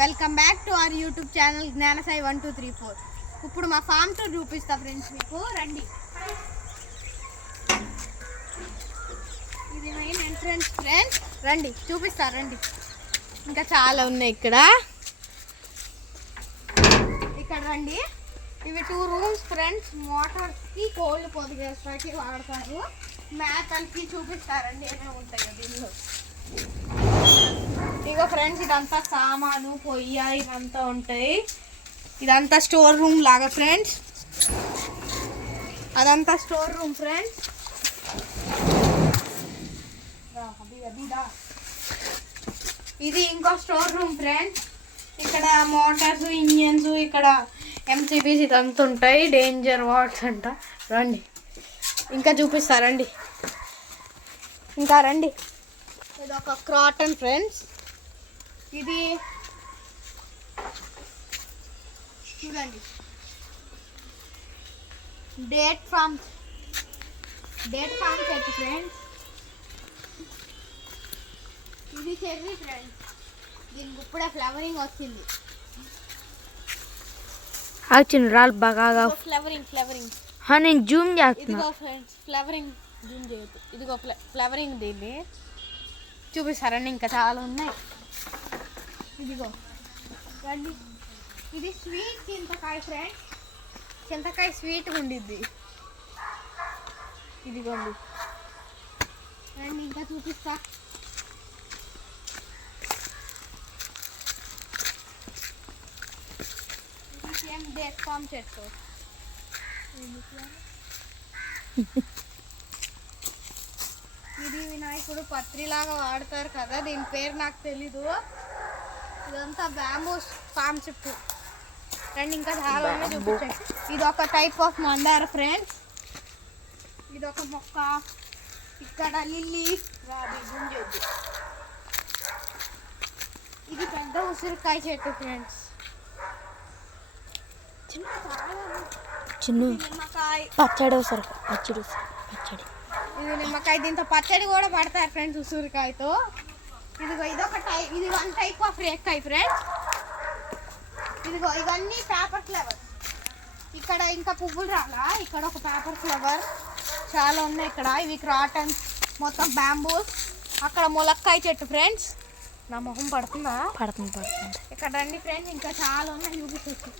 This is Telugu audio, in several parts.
Welcome back to our YouTube channel Gnanasai 1234. ఇప్పుడు మా ఫామ్ టూర్ చూపిస్తా ఫ్రెండ్స్, మీకు రండి. ఇది మెయిన్ ఎంట్రన్స్ ఫ్రెండ్స్, రండి చూపిస్తా రండి. ఇంకా చాలా ఉన్నాయి ఇక్కడ రండి. ఇవి 2 రూమ్స్ ఫ్రెండ్స్. మోటార్స్కి కోళ్ళు పొదిగేస్తాకి వాడతారు. మేతలకి చూపిస్తారండి ఏమేమి ఉంటాయో దీనిలో. ఇగో ఫ్రెండ్స్, ఇదంతా సామాను పొయ్య ఇవంతా ఉంటాయి. ఇదంతా స్టోర్ రూమ్ లాగా ఫ్రెండ్స్. అదంతా స్టోర్ రూమ్ ఫ్రెండ్స్. ఇది ఇంకో స్టోర్ రూమ్ ఫ్రెండ్స్. ఇక్కడ మోటార్స్, ఇంజన్స్, ఇక్కడ ఎంసీబీస్ ఇదంతా ఉంటాయి. డేంజర్ వాట్స్ అంట. రండి ఇంకా చూపిస్తారండి. ఇంకా రండి. ఇది ఒక క్రాటన్ ఫ్రెండ్స్. ఇది చూడండి, డేట్ ఫామ్ చెట్టు ఫ్రెండ్స్. ఇది చెర్రీ ఫ్రెండ్స్. దీనికి ఇప్పుడే ఫ్లవరింగ్ వచ్చింది. రాళ్ళు బాగా ఫ్లవరింగ్ నేను జూమ్ చేస్తున్నా. ఇదిగో ఫ్రెండ్స్, ఫ్లవరింగ్ జూమ్ చేయొద్దు. ఇదిగో ఫ్లవరింగ్ దీన్ని చూపిస్తారండి. ఇంకా చాలా ఉన్నాయి. ఇదిగో రండి. ఇది స్వీట్ చింతకాయ ఫ్రెండ్స్. చింతకాయ స్వీట్గా ఉండిద్ది. ఇదిగోండి రండి ఇంకా చూపిస్తా. ఇది సేమ్ డేట్ ఫామ్ చెట్టు. ఇది వినాయకుడు పత్రిలాగా వాడతారు కదా, దీని పేరు నాకు తెలీదు. ఇదంతా బ్యాంబూ ఫామ్ చెట్టు రండి. ఇంకా చాలా చూపించండి. ఇది ఒక టైప్ ఆఫ్ మందార ఫ్రెండ్స్. ఇది ఒక మొక్క. ఇక్కడ లిల్లీ గుంజొద్దు. ఇది పెద్ద ఉసిరికాయ చెట్టు ఫ్రెండ్స్. నిమ్మకాయ పచ్చడి. ఇది నిమ్మకాయ. దీంతో పచ్చడి కూడా పడతారు ఫ్రెండ్స్ ఉసిరికాయతో. ఇదిగో ఇదొక టైప్. ఇది 1 టైప్ ఆఫ్ రేక్కాయ ఫ్రెండ్స్. ఇదిగో ఇవన్నీ పేపర్ ఫ్లవర్. ఇక్కడ ఇంకా పువ్వులు రాలా. ఇక్కడ ఒక పేపర్ ఫ్లవర్. చాలా ఉన్నాయి ఇక్కడ. ఇవి క్రాటన్స్, మొత్తం బ్యాంబూస్. అక్కడ ములక్కాయ చెట్టు ఫ్రెండ్స్. నా మొహం పడుతుందా? పడుతుంది. ఇక్కడ రండి ఫ్రెండ్స్, ఇంకా చాలా ఉన్నాయి చూపించచ్చు.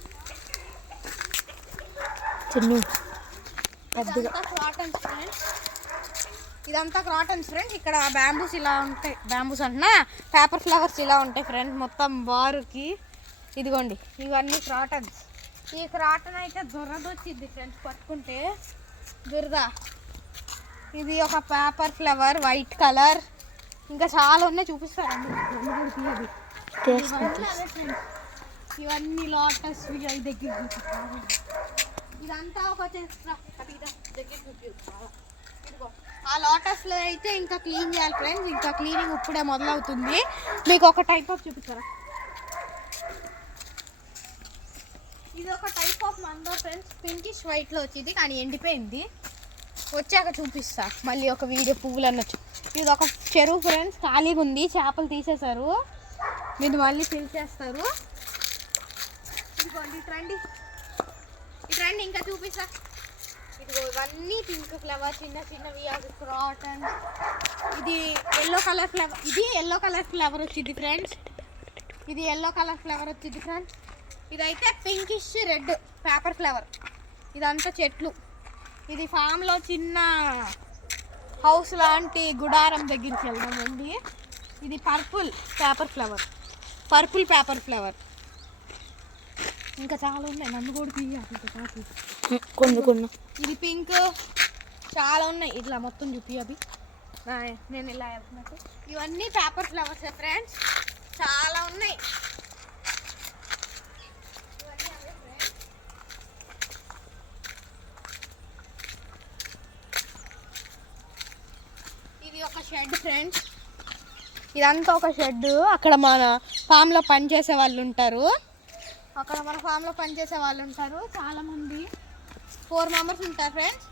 Crotons friends. ఇదంతా క్రాటన్స్ ఫ్రెండ్స్. ఇక్కడ బ్యాంబూస్ ఇలా ఉంటాయి. బ్యాంబూస్ అంటున్నా, పేపర్ ఫ్లవర్స్ ఇలా ఉంటాయి ఫ్రెండ్స్ మొత్తం బారుకి. ఇదిగోండి ఇవన్నీ క్రాటన్స్. ఈ క్రాటన్ అయితే దురద వచ్చింది ఫ్రెండ్స్ పట్టుకుంటే, దురద. ఇది ఒక పేపర్ ఫ్లవర్, వైట్ కలర్. ఇంకా చాలా ఉన్నాయి చూపిస్తారండి. ఇవన్నీ లోటస్ దగ్గర చూపిస్తారు. ఇదంతా ఒక దగ్గర చూపిస్తారు. ఇదిగో ఆ లోటస్లో అయితే ఇంకా క్లీన్ చేయాలి ఫ్రెండ్స్. ఇంకా క్లీనింగ్ ఇప్పుడే మొదలవుతుంది. మీకు ఒక టైప్ ఆఫ్ చూపిస్తారా? ఇది ఒక టైప్ ఆఫ్ మందో ఫ్రెండ్స్. పింకిష్ వైట్లో వచ్చింది కానీ ఎండిపోయింది. వచ్చాక చూపిస్తా మళ్ళీ ఒక వీడియో. పువ్వులు అనొచ్చు. ఇది ఒక చెరువు ఫ్రెండ్స్, ఖాళీగా ఉంది. చేపలు తీసేశారు. మీరు మళ్ళీ ఫిల్ చేస్తారు. ఇదిగోండి ఇట్రండి ఇంకా చూపిస్తా. ఇదిగో ఇవన్నీ పింక్ ఫ్లవర్, చిన్నవి. అది క్రాటన్. ఇది ఎల్లో కలర్ ఫ్లవర్. ఇది ఎల్లో కలర్ ఫ్లవర్ వచ్చింది ఫ్రెండ్స్. ఇదైతే పింకిష్ రెడ్ పేపర్ ఫ్లవర్. ఇదంతా చెట్లు. ఇది ఫామ్లో చిన్న హౌస్ లాంటి గుడారం దగ్గరికి వెళ్దామండి. ఇది పర్పుల్ పేపర్ ఫ్లవర్. ఇంకా చాలా ఉన్నాయి. నన్ను కూడా తీయాలి కొన్ని. ఇది పింక్. చాలా ఉన్నాయి. ఇట్లా మొత్తం చూపి అవి నేను ఇలా వెళ్తున్నట్టు. ఇవన్నీ పేపర్ ఫ్లవర్స్ ఫ్రెండ్స్. చాలా ఉన్నాయి. ఇది ఒక షెడ్ ఫ్రెండ్స్. ఇదంతా ఒక షెడ్. అక్కడ మన ఫామ్లో పనిచేసే వాళ్ళు ఉంటారు. చాలామంది 4 మెంబర్స్ ఉంటారు ఫ్రెండ్స్.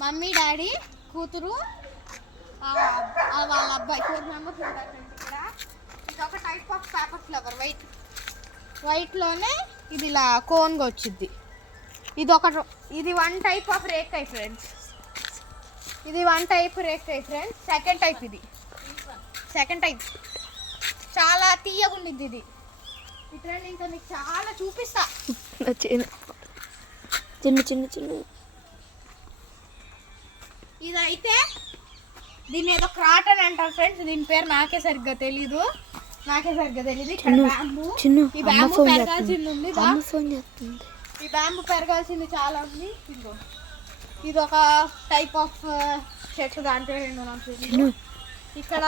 మమ్మీ, డాడీ, కూతురు, వాళ్ళ అబ్బాయి 4 మెంబర్స్ ఉంటారు ఫ్రెండ్స్ ఇక్కడ. ఇది ఒక type of paper flower white. వైట్లోనే ఇది ఇలా కోన్గా వచ్చింది. ఇది వన్ టైప్ ఆఫ్ రేకాయ ఫ్రెండ్స్. ఇది వన్ టైప్ రేకాయ ఫ్రెండ్స్. సెకండ్ టైప్ ఇది. సెకండ్ టైప్ చాలా తీయగా ఉండిద్ది ఇది. ఇట్లా ఇంకా మీకు చాలా చూపిస్తా. చిన్న చిన్న చిన్న ఇదైతే దీన్ని ఏదో క్రాటన్ అంటారు ఫ్రెండ్స్. దీని పేరు నాకే సరిగ్గా తెలీదు. ఇక్కడ బ్యాంబూ. ఈ బ్యాంబూ పెరగాల్సింది ఉంది. ఈ బ్యాంబూ పెరగాల్సింది చాలా ఉంది. ఇది ఒక టైప్ ఆఫ్ చెట్టు. దాని పేరు ఏంటో నాకు తెలీదు. ఇక్కడ